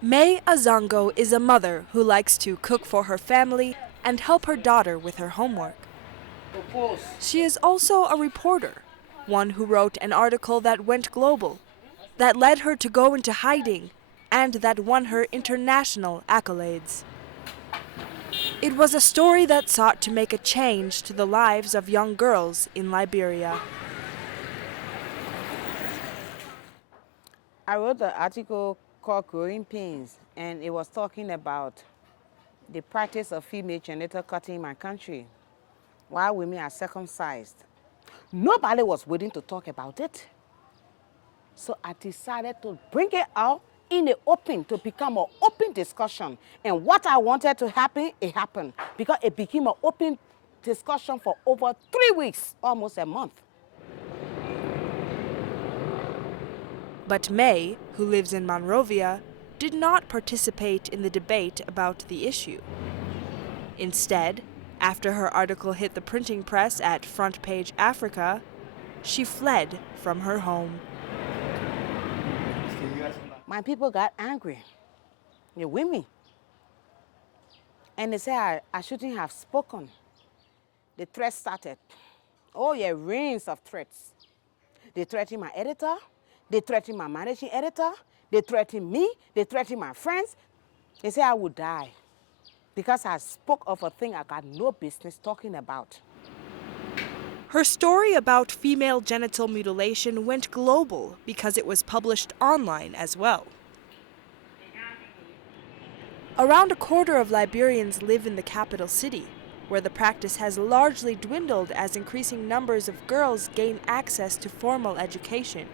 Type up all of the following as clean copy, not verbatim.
May Azango is a mother who likes to cook for her family and help her daughter with her homework. She is also a reporter, one who wrote an article that went global, that led her to go into hiding, and that won her international accolades. It was a story that sought to make a change to the lives of young girls in Liberia. I wrote an article called Growing Pains, and it was talking about the practice of female genital cutting in my country while women are circumcised. Nobody was willing to talk about it. So I decided to bring it out in the open to become an open discussion. And what I wanted to happen, it happened. Because it became an open discussion for over 3 weeks, almost a month. But May, who lives in Monrovia, did not participate in the debate about the issue. Instead, after her article hit the printing press at Front Page Africa, she fled from her home. My people got angry with me. And they said I shouldn't have spoken. The threats started. Oh yeah, reams of threats. They threatened my editor, they threatened my managing editor, they threatened me, they threatened my friends. They said I would die because I spoke of a thing I got no business talking about. Her story about female genital mutilation went global because it was published online as well. Around a quarter of Liberians live in the capital city, where the practice has largely dwindled as increasing numbers of girls gain access to formal education.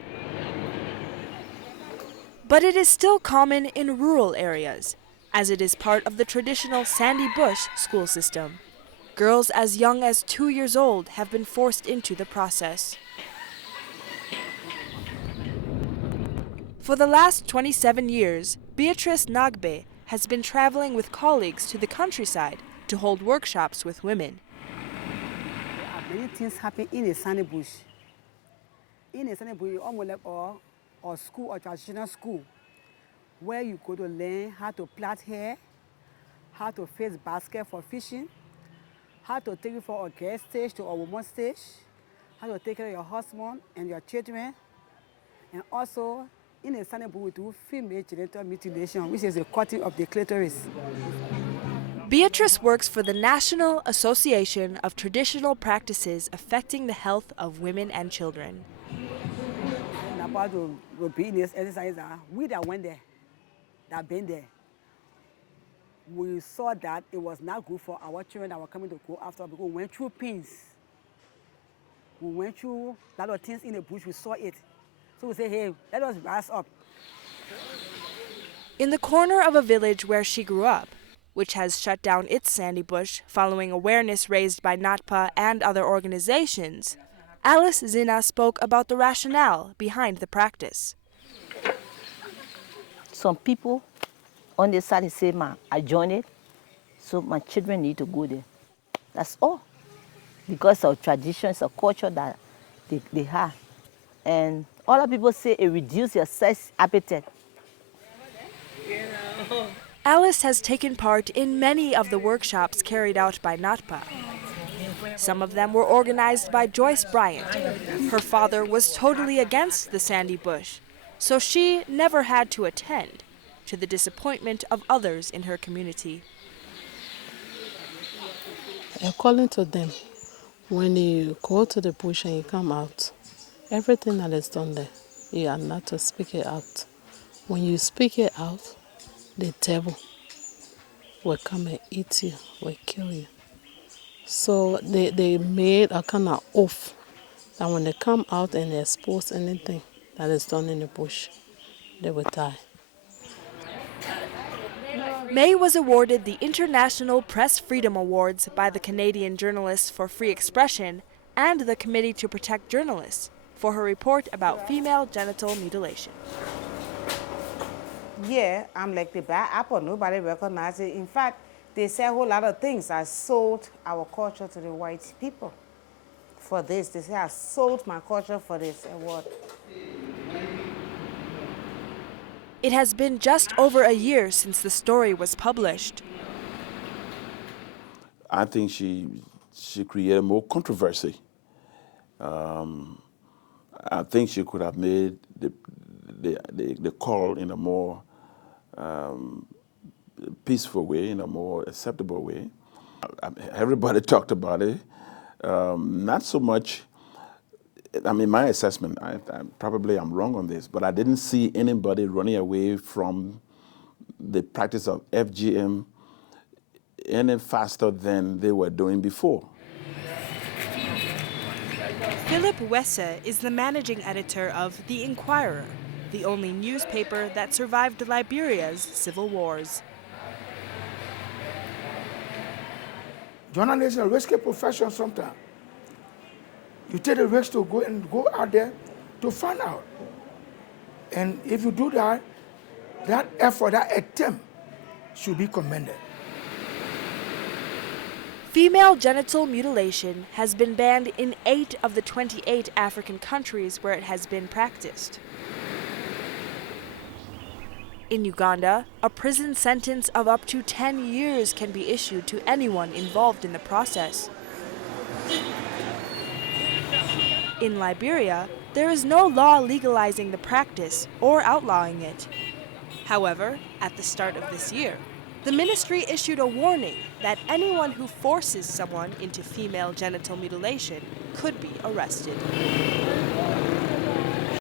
But it is still common in rural areas, as it is part of the traditional Sandy Bush school system. Girls as young as 2 years old have been forced into the process. For the last 27 years, Beatrice Nagbe has been traveling with colleagues to the countryside to hold workshops with women. Many things happen in a Sandy Bush. In a Sandy Bush, you almost like or school or traditional school, where you go to learn how to plait hair, how to face basket for fishing, how to take it from a girl stage to a woman stage, how to take care of your husband and your children, and also in a Sandy Bush we do female genital mutilation, which is the cutting of the clitoris. Beatrice works for the National Association of Traditional Practices Affecting the Health of Women and Children. And about to be in this exercise, we that went there, that been there, we saw that it was not good for our children that were coming to go after because we went through pains. We went through a lot of things in the bush, we saw it. So we say, hey, let us rise up. In the corner of a village where she grew up, which has shut down its Sandy Bush following awareness raised by NATPA and other organizations, Alice Zina spoke about the rationale behind the practice. Some people on the side say, I joined it, so my children need to go there. That's all. Because of traditions or culture that they have. And other people say it reduces your sex appetite. Alice has taken part in many of the workshops carried out by NATPA. Some of them were organized by Joyce Bryant. Her father was totally against the Sandy Bush, so she never had to attend, to the disappointment of others in her community. According to them, when you go to the bush and you come out, everything that is done there, you are not to speak it out. When you speak it out, the devil will come and eat you, will kill you. So they made a kind of oath that when they come out and they expose anything that is done in the bush, they will die. May was awarded the International Press Freedom Awards by the Canadian Journalists for Free Expression and the Committee to Protect Journalists for her report about female genital mutilation. Yeah, I'm like the bad apple. Nobody recognizes it. In fact, they say a whole lot of things. I sold our culture to the white people for this. They say I sold my culture for this award. It has been just over a year since the story was published. I think she created more controversy. I think she could have made the call in a more peaceful way, in a more acceptable way. Everybody talked about it. Not so much. I mean, my assessment, probably I'm wrong on this, but I didn't see anybody running away from the practice of FGM any faster than they were doing before. Philip Wesse is the managing editor of The Inquirer, the only newspaper that survived Liberia's civil wars. Journalism is a risky profession sometimes. You take the risk to go out there to find out. And if you do that, that effort, that attempt should be commended. Female genital mutilation has been banned in 8 of the 28 African countries where it has been practiced. In Uganda, a prison sentence of up to 10 years can be issued to anyone involved in the process. In Liberia, there is no law legalizing the practice or outlawing it. However, at the start of this year, the ministry issued a warning that anyone who forces someone into female genital mutilation could be arrested.